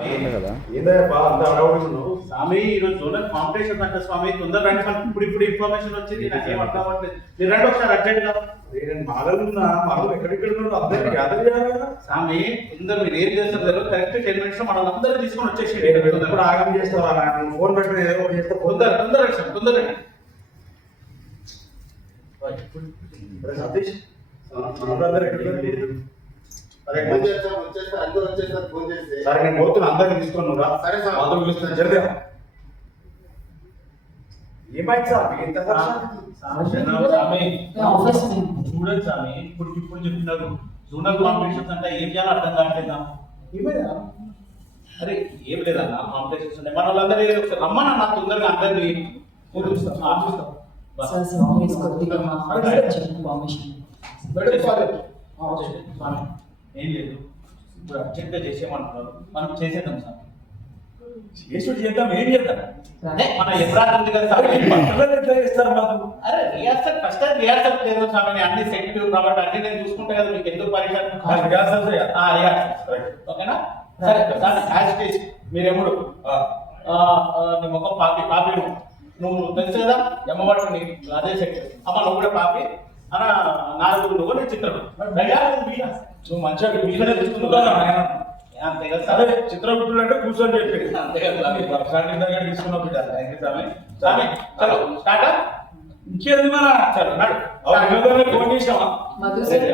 కదా స్వామి ఈరోజు zonal competition అంట స్వామి తొందర రండి ఇప్పుడు ఇన్ఫర్మేషన్ వచ్చింది నాకేం అర్థం అవ్వట్లేదు మీరు రండి ఒకసారి అర్జెంట్ గా నేను మాలలున్నా మాలలు ఎక్కడెక్కడ ఉన్నారో అందరికీ గ్యాదర్ చేయాలి కదా. స్వామి తొందర మీరు ఏం చేస్తారు కరెక్ట్ 10 minutes లో మనం అందరూ తీసుకొని వచ్చేసి నేను ఎప్పుడు ఆగం చేస్తావా ఫోన్ పెట్టిన ఏదో ఒకటి చేస్తే తొందర తొందర రండి సార్ తొందర రండి సతీష్ అందరూ ఎక్కడ లేదు. సరే నేను పోతున్నా అందరిని తీసుకొని రా. సరే సార్. అందరూ పిలుస్తాను జల్దీ రా. ఏమైంది సార్ మీకు ఇంత స్వామి చూడండి స్వామి ఇప్పుడు చెప్తున్నారు జోనల్ కాంపిటీషన్స్ అంటే ఏం చేయాలో అర్థం కావట్లేదా ఏమైందా అరే ఏం లేదన్న కాంపిటీషన్స్ ఉన్నాయి మన వాళ్ళందరూ ఒకసారి రమ్మన్నా తొందరగా అందరినీ ఆపిస్తాం ఏం లేదు ఇప్పుడు అర్జెంట్గా చేసేయమంటున్నారు మనం చేసేద్దాం సార్ చేసుడు చేద్దాం ఏం చేద్దాం అదే మన ఎబ్రాత్ ఉంది కదా సార్ పిల్లలు ఎట్లా చేస్తారు మాకు అరే రిహార్సల్ ఫస్ట్ రిహార్సల్ చేద్దాం స్వామి అన్ని సెట్ కాబట్టి అన్ని నేను చూసుకుంటే కదా మీకు ఎందుకు పరీక్ష రిహార్సల్ రిహార్సల్ ఓకేనా సరే సార్ హ్యాష్ టేజ్ మీరెప్పుడు నీ ముఖం పాపి నువ్వు తెలుసు కదా ఎమ్మబట్టు నీ అదే సెట్ అమ్మ నువ్వు కూడా పాపి అన్న నాలుగు నువ్వు నేను చిత్రం నువ్వు మంచిగా మీరే తీసుకుంటున్నావు అంతే కదా సార్ అదే చిత్రగుప్తులు అంటే కూర్చొని చెప్పి అంతే కదా తీసుకున్నావు బిడ్డ. థ్యాంక్ యూ స్వామి. స్వామి చలో స్టార్ట్ ఇంకేది మన చలో నడు ఫోన్ చేసావా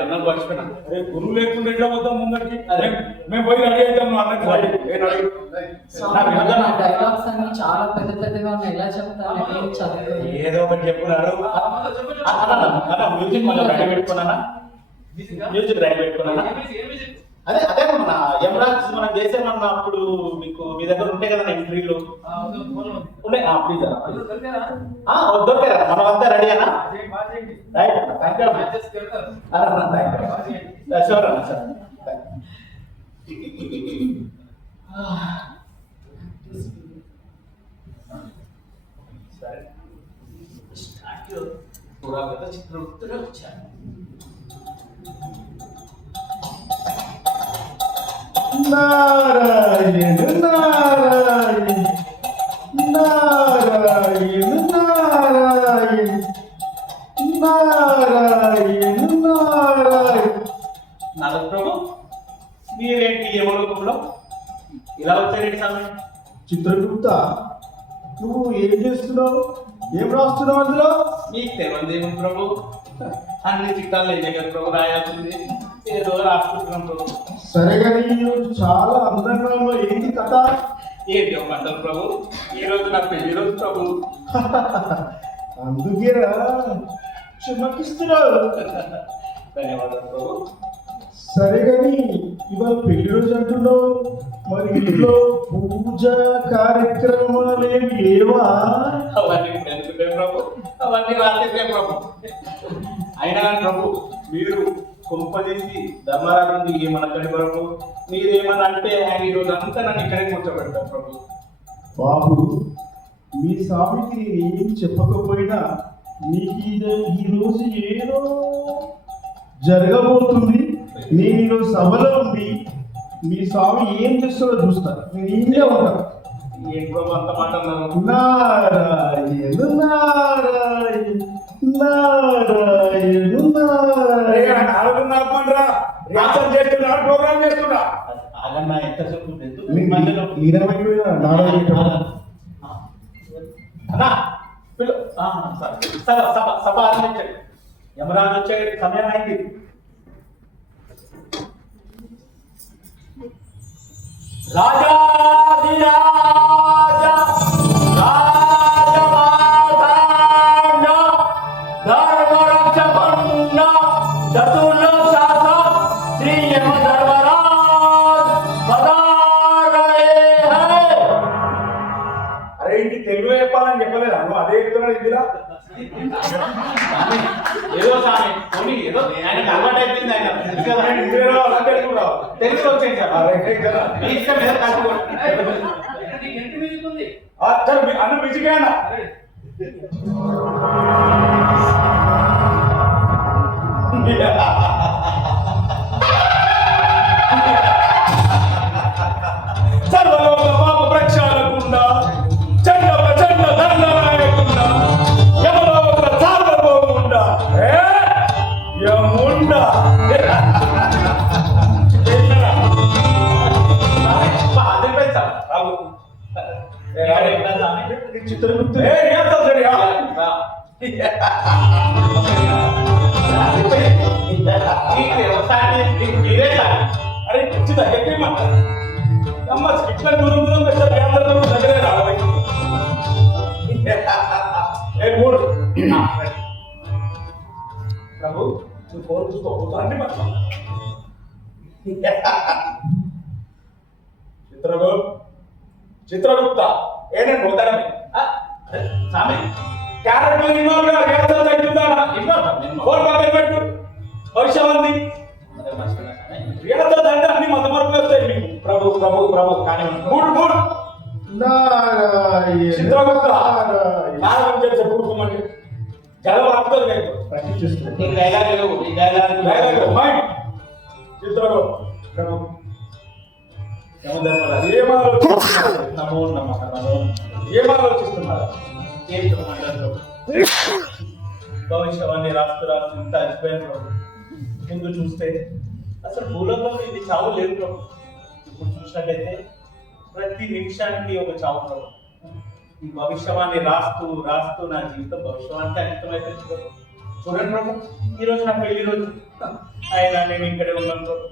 అన్నం మర్చిపోయినా అరే గురువు లేకుండా ఎట్లా పోతాం ముందరికి అరే. మేము పోయి రెడీ అవుతాం నువ్వు అన్నకి డైలాగ్స్ అన్ని చాలా పెద్ద పెద్దగా ఉన్నాయి ఎలా చెప్తాను ఏం చదువు ఏదో ఒకటి చెప్పున్నారు. మ్యూజిక్ మళ్ళీ రెడీ పెట్టుకున్నానా మ్యూజిక్ రెడీ పెట్టుకున్నానా అదే అదే మన యమరాజ్ మనం చేసామన్న అప్పుడు మీకు మీ దగ్గర ఉంటాయి కదా ఎంట్రీలు ఉన్నాయి ప్లీజ్ దొరికారా మనం అంతా రెడీ అన్నా రైట్ థ్యాంక్ యూ షూర్ అన్న సార్ సరే స్టార్ట్ పురాగత చిత్రగుప్తుడు వచ్చాను నారాయణ నారాయణ నారాయణ నారాయణ నారాయణ నారాయణ నారద ప్రభు మీరేంటి యమలోకంలో ఇలా వచ్చారేంటి సమయం చిత్రగుప్త నువ్వు ఏం చేస్తున్నావు ఏం రాస్తున్నావు అందులో మీకు తెలియదేమో ప్రభు అన్ని చిట్టాలు ఏం కదా ప్రభు రాయాల్సింది ఏదో రాసుకుంటున్నాం ప్రభు సరే కానీ ఈరోజు చాలా అందంగా ఉన్నావు ఏంటి కథ ఏంటి అంటారు ప్రభు ఈ రోజు నా పెళ్లి రోజు ప్రభు అందుకేరా చమకిస్తున్నావు ధన్యవాదాలు ప్రభు సరే కానీ ఇవాళ పెళ్లి రోజు అంటున్నావు మరి ఇంట్లో పూజ కార్యక్రమాలు ఏమి లేవా అవన్నీ ఎందుకుంటే ప్రభు అవన్నీ రాసేసే ప్రభు అయినా కానీ ప్రభు మీరు కొంపదీసి ధర్మరాజు ఏమనకండి ప్రభు మీరేమన్నా అంటే ఆయన ఈ రోజు అంతా నన్ను ఇక్కడే కూర్చోబెడతారు ప్రభు బాబు మీ స్వామికి ఏం చెప్పకపోయినా నీకు ఈ రోజు ఏదో జరగబోతుంది నేను ఈరోజు సభలో ఉంది మీ స్వామి ఏం చేస్తారో చూస్తా నేను ఇంకే ఉంటాను ఏం ప్రభు అంత మాట అన్నారు నారాయణ నారాయణ నారాయణ ప్రోగ్రామ్ చేస్తున్నా ఆగన్నా ఎంతసేపు అన్నా పిల్ల సభ ఆరంభించండి యమరాజు వచ్చే సమయం అయింది రాజాధిరాజ రాజమాతాండ ధర్మరక్షకుండ చతుర్ల శాస శ్రీ యమధర్మరాజ్ పదారయే హై. అరే ఇంటి తెలుగు చెప్పాలని చెప్పలేదా నువ్వు అదే చెప్తున్నాడు ఇందిరా ఏదో సామి పోనీ ఏదో ఆయన అలవాటు అయిపోయింది ఆయన తెలుసు కదా తెలుసు వచ్చేది సార్ మీ ఇష్టం ఏదో కాదు అన్న విజయగాన సార్ చిత్రగుప్త అరే చిత్త ఎక్కిమాట అమ్మ ఇట్లా దూరం దూరం పెట్టారు అందరూ దగ్గరే రావాలి మూడు ప్రభు నువ్వు ఫోన్ చూసుకో అన్ని పట్ల చిత్రగుప్త ఏనండి పోతారని స్వామి క్యారెక్టర్ ఇన్వాల్వ్ అవుతుందా ఫోన్ పక్కన పెట్టు భవిష్యవంతి రియాసత్ అంటే అన్ని మత మార్పులు వస్తాయి మీకు ప్రభు ప్రభు ప్రభు కానీ మూడు మూడు చిత్రగుప్త నారాయణ చేసే పుట్టుకోమని జలం ఆపుతుంది లేదు చిత్రగుప్త ప్రభు ఏమాలోచిస్తున్నారు ఏం చెప్పమంటారు భవిష్యవాణి రాస్తూ రాస్తూ ఇంత అయిపోయాను ముందు చూస్తే అసలు భూలంలో ఇది చావు లేదు ప్రభు ఇప్పుడు చూసినట్లయితే ప్రతి నిమిషానికి ఒక చావు ప్రభు ఈ భవిష్యవాణి రాస్తూ రాస్తూ నా జీవితం భవిష్యవానికి అంకితమైతే చూడండి ప్రభు ఈ రోజు నా పెళ్లి రోజు ఆయన నేను ఇక్కడే ఉన్నాను ప్రభు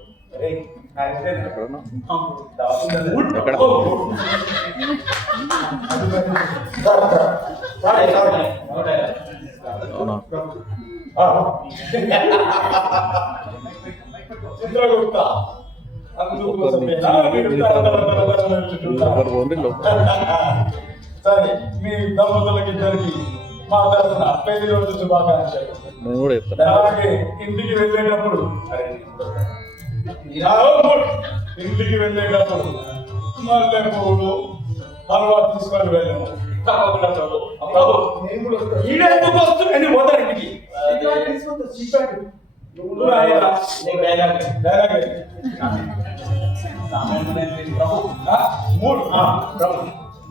చిత్రగుప్త సరే మీ దంపతులకి ఇద్దరికి మా తరఫున పెళ్లి రోజు శుభాకాంక్షలు. అలాగే ఇంటికి వెళ్ళేటప్పుడు ఇంటికి వెళ్ళేటప్పుడు మల్లె పువ్వులు హల్వా తీసుకొని వెళ్ళాము. తప్పకుండా ఈడెందుకు వస్తుంది పోతాడు ఇంటికి మూడు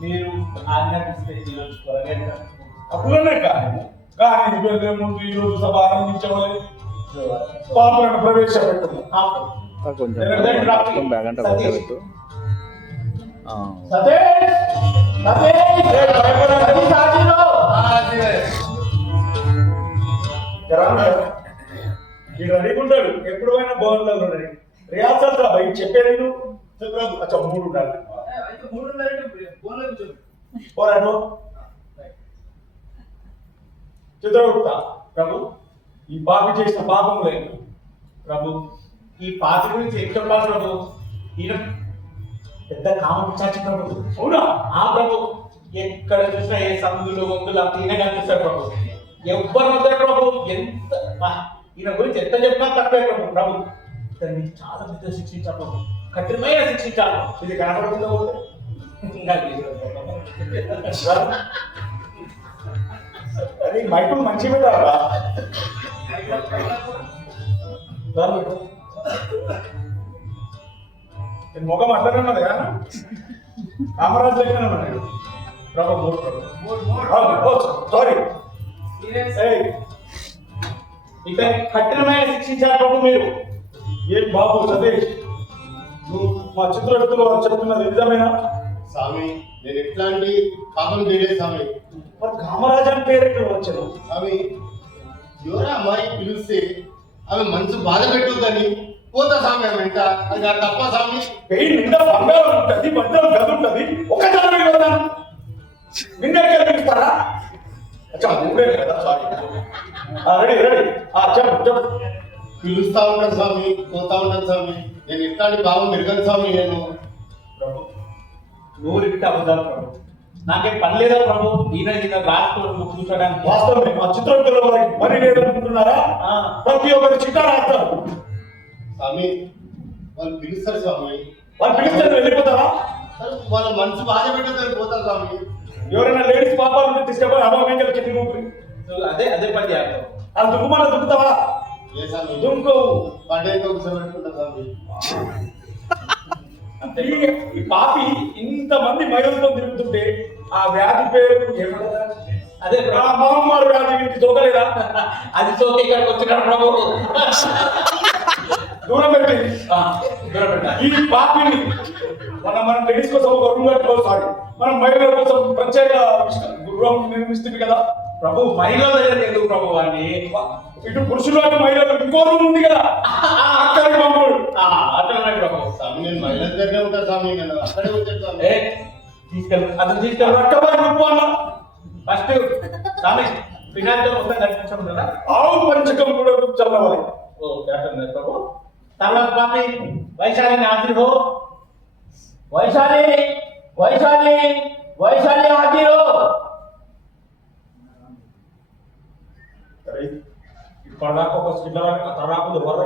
మీరు ఆజ్ఞాపిస్తే ఈరోజు త్వరగా అప్పుడునే కానీ వెళ్ళే ముందు ఈ రోజు సభ ఆనందించవాలి పాపలను ప్రవేశపెట్టుకున్నాం. అడుగుంటాడు ఎప్పుడు పోయినా బోర్లలో రియాసత్ రా బయట చెప్పేది అచ్చా మూడు ఉండాలి పోరాడు చిత్రగుప్త ప్రభు ఈ పాపి చేసిన పాపం లేదు ప్రభు ఈ పాపి గురించి ఏం చెప్పాలి ప్రభు ఈయన పెద్ద కామపిశాచి ప్రభు అవునా ఆ ప్రభు ఎక్కడ చూసినా ఏ సందులు వందులు అంత ఈయన కనిపిస్తాడు ప్రభు ఎవ్వరు వద్దారు ప్రభు ఎంత ఈయన గురించి ఎంత చెప్పినా తక్కువే ప్రభు ప్రభు ఇతన్ని చాలా పెద్ద శిక్షించాలి ప్రభు కఠినమైన శిక్షించాలి ఇది కనపడుతుందో ఇంకా అది మైకులు మంచి పెట్టారా మొగం అట్లనే ఉన్నది కదా కామరాజ్ దగ్గర ఉన్నాడు ప్రభు సారీ ఇక కఠినమైన శిక్షించారు ప్రభు మీరు ఏం బాబు సతీష్ నువ్వు మా చిత్రగుప్తులు వారు చెప్తున్నది నిజమేనా? స్వామి నేను ఎట్లాంటి పాపం చేయలేదు స్వామి. మరి కామరాజ్ అని పేరు ఎక్కడ వచ్చాను స్వామి? ఎవరా అమ్మాయి పిలిస్తే ఆమె మనసు బాధ పెట్టొద్దని పోతా స్వామి ఆమె వెంట. అది నా తప్ప స్వామి. పెయి నిండా బంగారం ఉంటుంది భద్రం గది ఉంటుంది ఒక జనం వెళ్ళాను నిన్నకి పిలుస్తారా? రెడీ రెడీ చెప్పు చెప్పు. పిలుస్తా ఉంటాను స్వామి, పోతా ఉంటాను స్వామి. నేను ఎట్లాంటి భావం మెరుగను స్వామి. నేను ప్రభు నూరికి అబద్ధాలు ప్రభు నాకేం పని లేదా ప్రభు ఈయన రాష్ట్రంలో కూర్చోడానికి వాస్తవమే మా చిత్రగుప్తుల వారికి పని లేదనుకుంటున్నారా? ప్రతి ఒక్కరు చిట్టా రాస్తారు స్వామి. వాళ్ళు పిలుస్తారు స్వామి. వాళ్ళు పిలిస్తే వెళ్ళిపోతారా? వాళ్ళ మనసు బాధ పెట్టొద్దని పోతారు స్వామి. ఎవరైనా లేడీస్ పాపాలను తీసుకెళ్ళి అభావంగా చిట్టి ఊపి అదే అదే పని చేయాలి. అది దుఃఖమన్నా దుక్కుతావా? ఏ స్వామి దుంకు పండుగ కూర్చోబెట్టుకుంటా స్వామి. ఈ పాపి ఇంతమంది మహిళలతో తిరుగుతుంటే ఆ వ్యాధి పేరు ఏమన్నా? అదే మహమ్మారి వ్యాధి ఇంటి సోకలేదా? అది సోకి ఇక్కడికి వచ్చిన ప్రభు దూరం పెట్టి ఈ పాపిని మనం లేడీస్ కోసం ఒక రూమ్ కట్టుకోవాలి. సారీ, మనం మహిళల కోసం ప్రత్యేక గృహం నిర్మిస్తుంది కదా ప్రభు మహిళల దగ్గర ఎందుకు ప్రభు అని ఇటు పురుషులు అటు మహిళలు ఇంకో రూమ్ ఉంది కదా అక్కడికి పంపుడు. అట్లనే ప్రభు. స్వామి నేను మహిళ దగ్గరనే ఉంటా స్వామి, నేను అక్కడే వచ్చాను స్వామి. ఏ తీసుకెళ్ళి అతను తీసుకెళ్ళి రక్కబాయి రూపు అన్న ఫస్ట్ స్వామి ఫినాన్స్ మొత్తం కనిపించడం కదా. ఆవు పంచకం కూడా చల్లవాలి. ఓ అట్లనే ప్రభు. తర్వాత పాపి వైశాలిని హాజరు హో. వైశాలి వైశాలి వైశాలి హాజరు. ఇప్పటిదాకా ఒక చిన్నవాడికి తరాకు ఎవరు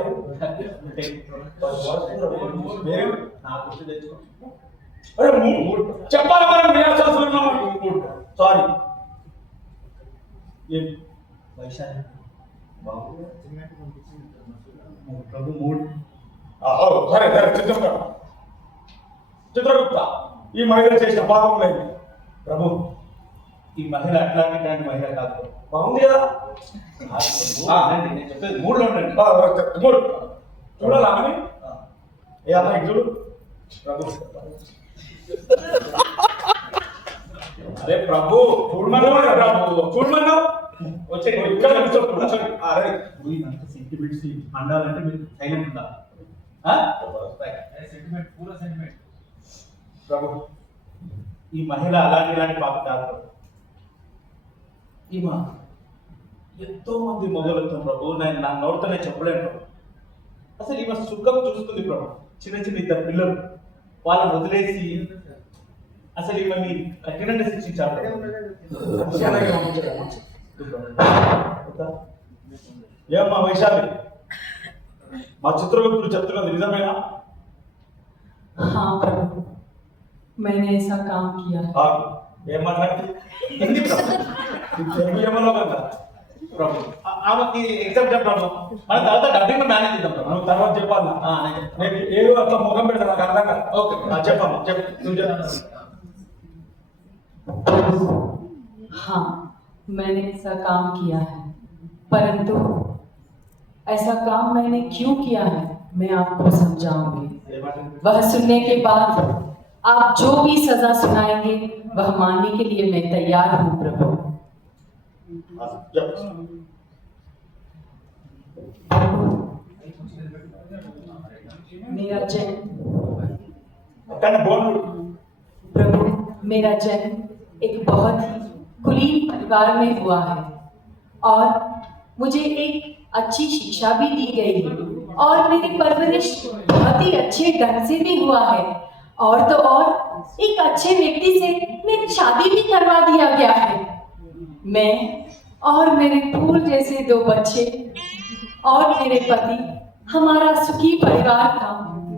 నాకు తెచ్చుకో. చెప్పాలి మనం వినాశాలు సారీ వైశాలి ప్రభు మూడు. సరే సరే చిత్రగుప్త ఈ మహిళ చేసిన పాపం లేదు ప్రభు ఈ మహిళ అట్లాంటి మహిళ కాదు. బాగుంది కదా. నేను చెప్పేది మూడులో ఉండండి. మూడు చూడాలా అని ఏ అమ్మాయి చూడు ప్రభు అరే ప్రభు చూడమన్నావు చూడమన్నావు వచ్చే ఇక్కడ కూర్చోండి. అరే సెంటిమెంట్స్ అండాలంటే మీరు సైలెంట్ ఉండాలి. ప్రభు ఈ మహిళ అలాంటి ఇలాంటి పాప కాదు ప్రభు. ఈమె ఎంతో మంది మొగలుతాం ప్రభు. నేను నా నోటితోనే చెప్పలేను ప్రభు. అసలు ఈమె సుఖం చూస్తుంది ప్రభు. చిన్న చిన్న ఇద్దరు పిల్లలు వాళ్ళని వదిలేసి అసలు ఈమెని కఠినంగా శిక్షించారు. ఏమ్మా వైశాలి, మా చిత్రగుప్తుడు చెప్తున్నది నిజమేనా? हाँ प्रभु, मैंने ऐसा काम किया है। ఏం మాట్లాడుతుంది తెలుగు ఏమన్నా కదా ప్రభు ఆమెకి ఎగ్జామ్ చెప్పాము. మన తర్వాత డబ్బింగ్ మేనేజ్ చేద్దాం ప్రభు. నువ్వు తర్వాత చెప్పాలి. నేను ఏదో అట్లా ముఖం పెడతా నాకు అర్థం కాదు. ఓకే చెప్పమ్మా చెప్పు నువ్వు చెప్పు. हाँ, मैंने ऐसा काम किया है, परंतु ऐसा काम मैंने क्यों किया है मैं आपको समझाऊंगी। वह सुनने के बाद आप जो भी सजा सुनाएंगे वह मानने के लिए मैं तैयार हूँ प्रभु। मेरा जन्म प्रभु मेरा जन्म एक बहुत ही कुलीन परिवार में हुआ है और मुझे एक अच्छी शिक्षा भी दी गई है और मेरी परवरिश बहुत ही अच्छे ढंग से भी हुआ है और तो और एक अच्छे व्यक्ति से मेरी शादी भी करवा दिया गया है। मैं और मेरे फूल जैसे दो बच्चे और मेरे पति, हमारा सुखी परिवार था,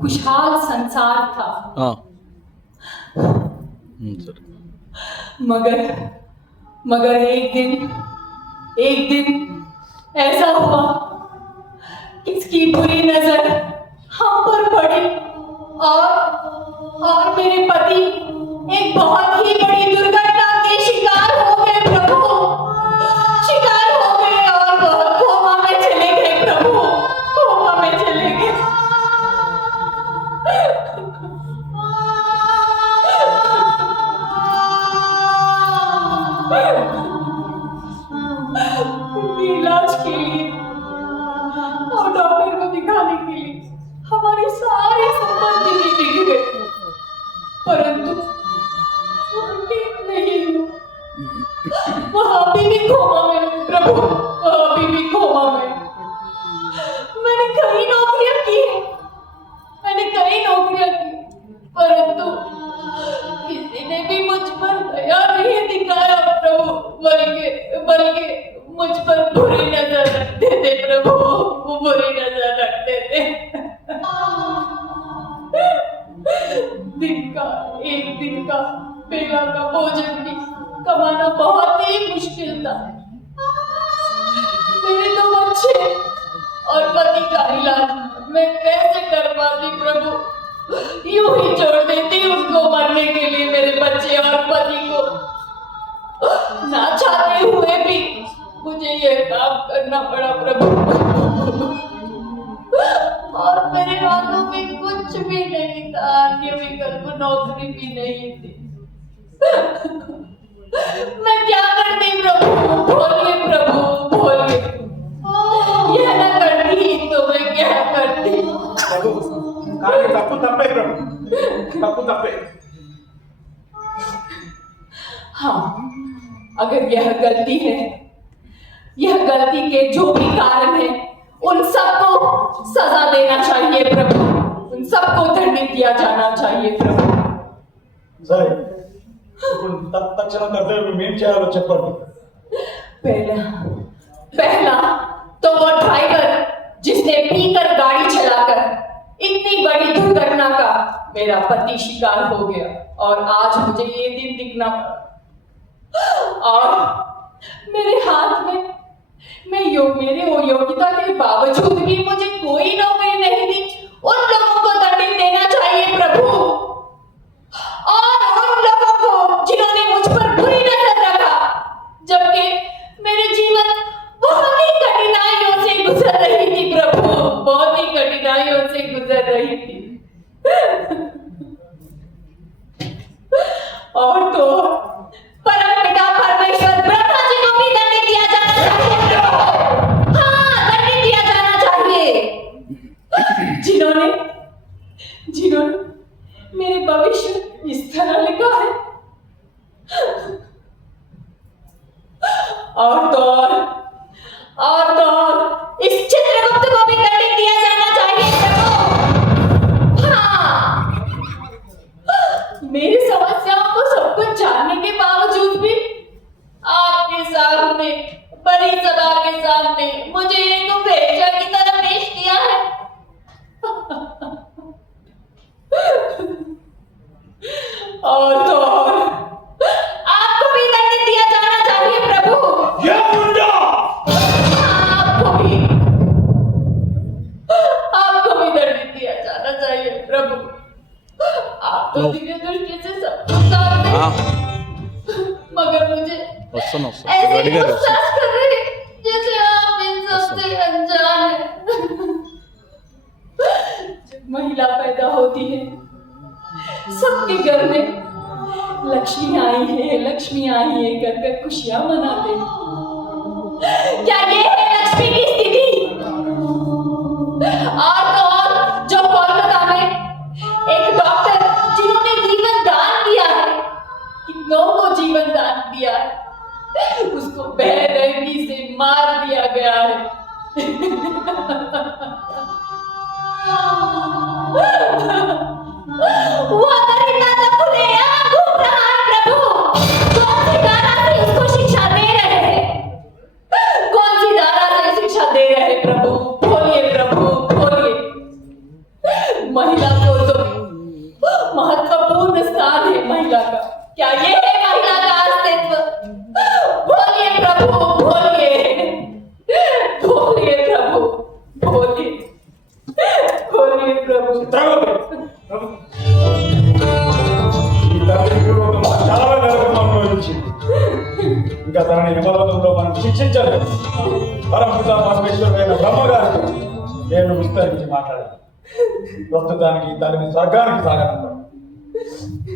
खुशहाल संसार था। मगर एक दिन ऐसा हुआ किसकी बुरी नजर हम पर पड़ी और मेरे पति एक बहुत ही बड़ी दुर्घटना के शिकार हो गए प्रभु, शिकार हो गए और बहुत कोमा में चले गए प्रभु, कोमा में चले गए। इलाज के लिए और डॉक्टर को दिखाने के लिए हमारी सारी संपत्ति भी बिक गई, परंतु ठीक नहीं हूँ। वह अभी भी कोमा में प्रभु, वह अभी भी कोमा में। मैंने कई नौकरियां की, परंतु किसी ने भी मुझ पर दया नहीं दिखाया प्रभु, बल्कि मुझ पर बुरी नजर रखते थे प्रभु, वो बुरी नजर रखते थे। एक दिन का बेला का भोजन भी कमाना बहुत ही मुश्किल था। मेरे दो बच्चे और पति का इलाज मैं कैसे कर पाती प्रभु, यूं ही छोड़ देती उनको मरने के लिए मेरे बच्चे और पति को। ना चाहते हुए भी मुझे यह काम करना पड़ा प्रभु और मेरे हाथों में कुछ नौकरी भी नहीं थी। मैं क्या करती प्रभु, बोलिए प्रभु, बोलिए। यह न करती तो मैं क्या करती। ప్రభు కానీ తప్పు తప్పే ప్రభు, తప్పు తప్పే. हाँ, अगर यह गलती है, यह गलती के जो भी कारण है, उन सबको सजा देना चाहिए प्रभु, उन सबको दंडित किया जाना चाहिए प्रभु। సరే ఇప్పుడు తక్షణ కర్తవ్యం ఏం చేయాలో చెప్పండి. पहला तो वो ड्राइवर जिसने पीकर गाड़ी चलाकर इतनी बड़ी दुर्घटना का मेरा पति शिकार हो गया और आज मुझे ये दिन दिखना पड़ा। और मेरे हाथ में मेरे योग्यता के बावजूद भी मुझे कोई नौकरी नहीं दी। उन लोगों को दंडित देना चाहिए प्रभु, और उन लोगों को जिन्होंने मुझ पर बुरी नजर रखा, जबकि मेरे जीवन बहुत ही कठिनाइयों से गुजर रही थी प्रभु, बहुत ही कठिनाइयों से गुजर रही थी। और तो परमपिता परमेश्वर ब्रह्मा जी को भी दंडित दिया जाना चाहिए। हाँ, दंडित दिया जाना चाहिए, जिन्होंने मेरे भविष्य इस तरह लिखा है। और तो और इस चित्रगुप्त को भी दंडित दिया जाना चाहिए प्रभु। हाँ, मेरी समस्याओं को सब कुछ जानने के बावजूद भी आपके सामने, बड़ी सभा के सामने मुझे एक बेचा की तरह पेश किया है। और तो और आपको भी दंडित दिया जाना चाहिए प्रभु। ये मुंडा आपको भी दंडित दिया जाना चाहिए प्रभु। आप तो दिव्य दृष्टि से सब कुछ जानते हैं, मगर मुझे ऐसे विश्वास कर रहे हैं जैसे आप इन सबसे अनजान हैं। जब महिला पैदा होती है, सबके घर में लक्ष्मी आई है कर खुशियां मनाते हैं। क्या ये है लक्ष्मी की स्थिति? और तो और जो कोलकाता में एक डॉक्टर जिन्होंने जीवन दान दिया है, कितनों को जीवन दान दिया है, उसको बेरहमी से मार दिया गया है। वो दरिंदा तो खुलेआम घूम रहा है प्रभु। कौन सी धारा से उसको शिक्षा दे रहे हैं? कौन सी धारा से शिक्षा दे रहे हैं प्रभु? बोलिए प्रभु, बोलिए। महिला को तो महत्वपूर्ण स्थान है महिला का। क्या ये है महिला का अस्तित्व? बोलिए प्रभु, बोलिए, बोलिए प्रभु, बोलिए, बोलिए प्रभु। ఈ తల్లి పూర్వకం చాలా నరకం అనుభవించింది. ఇంకా తనని యమలోకంలో మనం శిక్షించలేదు. పరమపిత పరమేశ్వరుడైన బ్రహ్మగారికి నేను విస్తరించి మాట్లాడాను. ప్రస్తుతానికి ఈ తల్లిని స్వర్గానికి సాగనంపడు.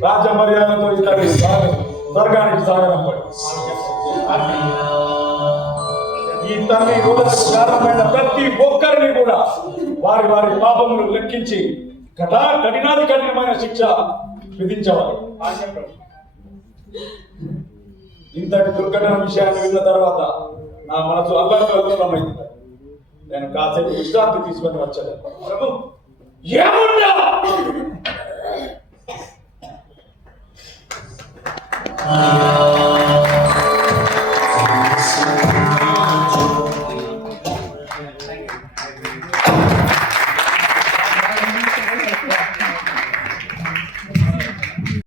రాజ్య మర్యాదతో ఈ తల్లి స్వర్గానికి సాగనంపడు. ఈ తల్లి రోజులకు కారణమైన ప్రతి ఒక్కరిని కూడా వారి వారి పాపములు లెక్కించి కఠినాది కఠినమైన శిక్ష విధించవాలి. ఇంతటి దుర్ఘటన విషయాన్ని విన్న తర్వాత నా మనసు అల్లకల్లోలమైంది. నేను కాసేపు విశ్రాంతి తీసుకొని వచ్చాను. ప్రభు ఏముండా